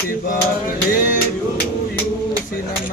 Happy birthday to you సినన్న.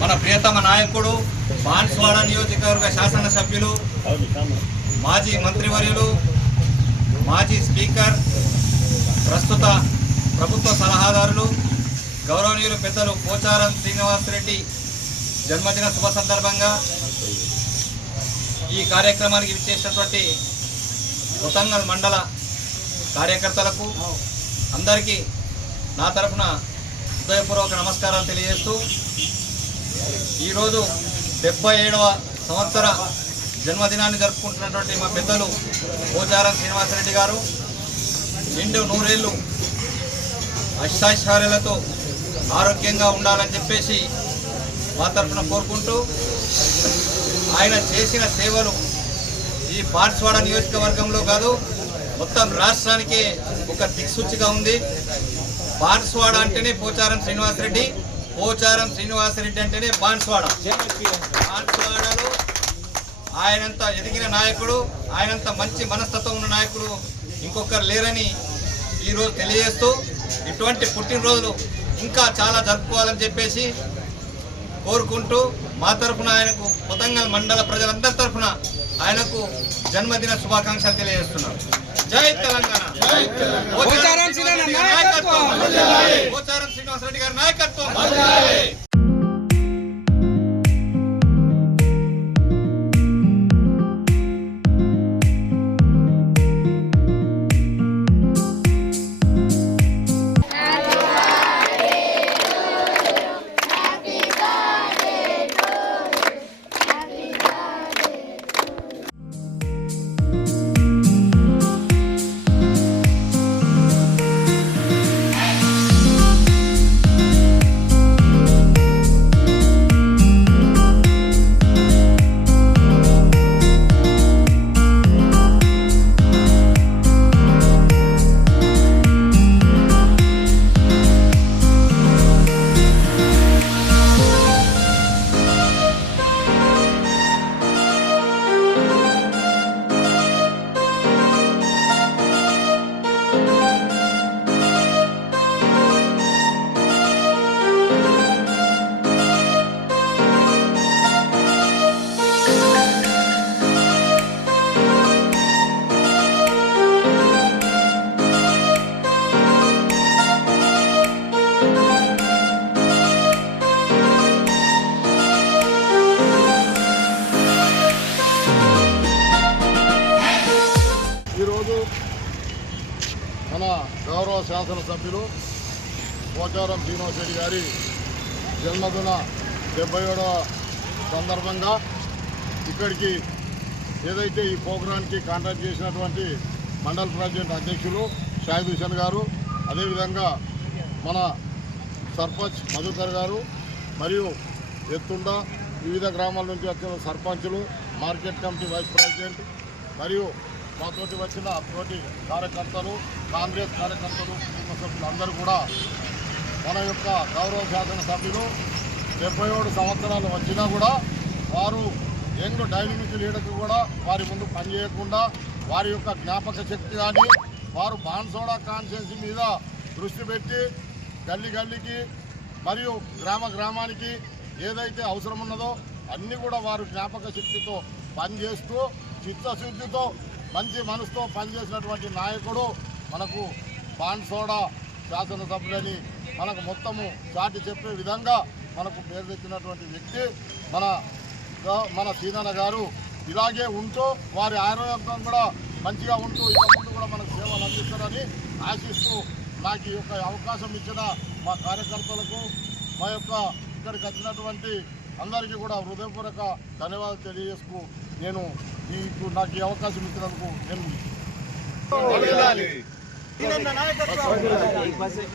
మన ప్రియతమ నాయకుడు బాన్స్వాడ నియోజకవర్గ శాసనసభ్యులు, మాజీ మంత్రివర్యులు, మాజీ స్పీకర్, ప్రస్తుత ప్రభుత్వ సలహాదారులు, గౌరవనీయులు పెద్దలు పోచారం శ్రీనివాసరెడ్డి జన్మదిన శుభ సందర్భంగా ఈ కార్యక్రమానికి విచ్చేసినటువంటి కొతంగల్ మండల కార్యకర్తలకు అందరికీ నా తరఫున హృదయపూర్వక నమస్కారాలు తెలియజేస్తూ, ఈరోజు 77వ సంవత్సర జన్మదినాన్ని జరుపుకుంటున్నటువంటి మా పెద్దలు పోచారం శ్రీనివాసరెడ్డి గారు నిండు 100 ఏళ్ళు అష్టైశ్వర్యాలతో ఆరోగ్యంగా ఉండాలని చెప్పేసి మా తరఫున కోరుకుంటూ, ఆయన చేసిన సేవలు ఈ బాన్స్వాడ నియోజకవర్గంలో కాదు మొత్తం రాష్ట్రానికే ఒక దిక్సూచిగా ఉంది. బాన్స్వాడ అంటేనే పోచారం శ్రీనివాసరెడ్డి, పోచారం శ్రీనివాసరెడ్డి అంటేనే బాన్స్వాడ. బాన్స్వాడలో ఆయనంత ఎదిగిన నాయకుడు, ఆయనంత మంచి మనస్తత్వం ఉన్న నాయకుడు ఇంకొకరు లేరని ఈరోజు తెలియజేస్తూ, ఇటువంటి పుట్టినరోజులు ఇంకా చాలా జరుపుకోవాలని చెప్పేసి కోరుకుంటూ, మా తరఫున ఆయనకు కొతంగల్ మండల ప్రజలందరి తరఫున ఆయనకు జన్మదిన శుభాకాంక్షలు తెలియజేస్తున్నాను. జై తెలంగాణ. పోచారం శ్రీనివాసరెడ్డి గారి నాయకత్వం. మన గౌరవ శాసనసభ్యులు పోచారం శ్రీనివాసరెడ్డి గారి జన్మదిన 77వ సందర్భంగా ఇక్కడికి ఏదైతే ఈ ప్రోగ్రాంకి కాంటాక్ట్ చేసినటువంటి మండల ప్రెసిడెంట్ అధ్యక్షులు షాహిద్ హుసేన్ గారు, అదేవిధంగా మన సర్పంచ్ మధుకర్ గారు, మరియు ఎత్తుండ వివిధ గ్రామాల నుంచి వచ్చిన సర్పంచులు, మార్కెట్ కమిటీ వైస్ ప్రెసిడెంట్ మరియు మాతోటి వచ్చిన తోటి కార్యకర్తలు, కాంగ్రెస్ కార్యకర్తలు, కుటుంబ సభ్యులు అందరూ కూడా మన యొక్క గౌరవ శాసనసభ్యులు 77 సంవత్సరాలు వచ్చినా కూడా వారు యంగ్ డైనమిక్ లీడర్కి కూడా వారి ముందు పనిచేయకుండా వారి యొక్క జ్ఞాపక శక్తి కానీ వారు బాన్సోడా కాన్స్టిట్యున్సీ మీద దృష్టి పెట్టి గల్లీ గల్లీకి మరియు గ్రామానికి ఏదైతే అవసరం ఉన్నదో అన్నీ కూడా వారు జ్ఞాపక శక్తితో పనిచేస్తూ చిత్తశుద్ధితో మంచి మనసుతో పనిచేసినటువంటి నాయకుడు మనకు బాన్సోడా శాసనసభ్యులని మనకు మొత్తము చాటి చెప్పే విధంగా మనకు పేరు తెచ్చినటువంటి వ్యక్తి మన సీనన్న గారు. ఇలాగే ఉంటూ వారి ఆరోగ్యం కూడా మంచిగా ఉంటూ ఇక ముందు కూడా మనకు సేవలు అందిస్తారని ఆశిస్తూ నాకు ఈ యొక్క అవకాశం ఇచ్చిన మా కార్యకర్తలకు మా యొక్క ఇక్కడికి వచ్చినటువంటి అందరికీ కూడా హృదయపూర్వక ధన్యవాదాలు తెలియజేస్తూ నాకు ఈ అవకాశం ఇచ్చినందుకు నేను